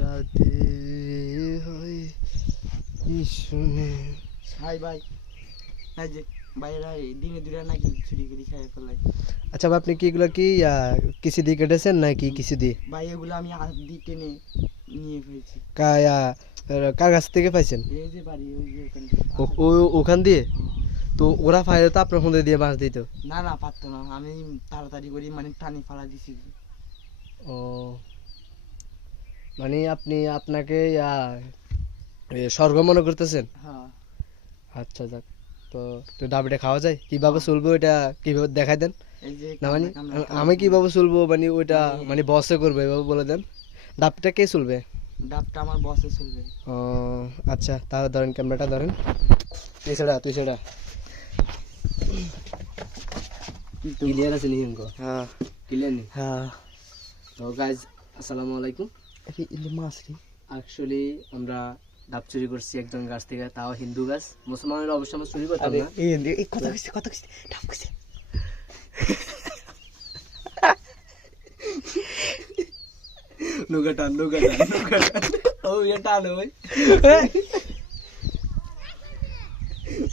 রাতে হয় শুনে ভাই ভাই এই যে বাইরে দিনে দুরা নাকি চুরি করে খাই ফেলাই। আচ্ছা ভাই, আপনি কি এগুলো কি কিছু দিয়ে কেটেছেন নাকি কিছু দিয়ে? ভাই এগুলো আমি হাত দিয়ে টেনে নিয়ে ফেলছি। কার কাছ থেকে পাইছেন? এই যে বাড়ি ওই যে ওখান থেকে। ওখান দিয়ে? তো ওরা পাইলে তো আপনার ফোন দিয়ে মাছ দিত। না না পারতো না, আমি তাড়াতাড়ি করে মানে টানি ফালা দিছি। ও মানে আপনি আপনাকে স্বর্গ মনে করতেছেন? হ্যাঁ আচ্ছা যাক, তো তো ডাবিটা খাওয়া যায়? কিভাবে চলবো এটা কিভাবে দেখাই দেন এই যে না, মানে কামড়া আমি কিভাবে চলবো মানে ওইটা মানে বসে করবে এভাবে বলে দেন। ডাবটা কে চলবে? ডাবটা আমার বসে চলবে। ও আচ্ছা, তাহলে ধরেন ক্যামেরাটা ধরেন। তুই সেটা ক্লিয়ার আছে নিহিঙ্গ? হ্যাঁ ক্লিয়ার নেই। হ্যাঁ তো গাইজ আসসালামু আলাইকুম। মাছ রে অ্যাকচুয়ালি আমরা ডাব চুরি করছি একজন গাছ থেকে, তাও হিন্দু গাছ। মুসলমানেরা অবশ্যই আমরা চুরি করতাম না। এই কথা কইছে ডাব কইছে। নৌকা টান ও এটা টান ওই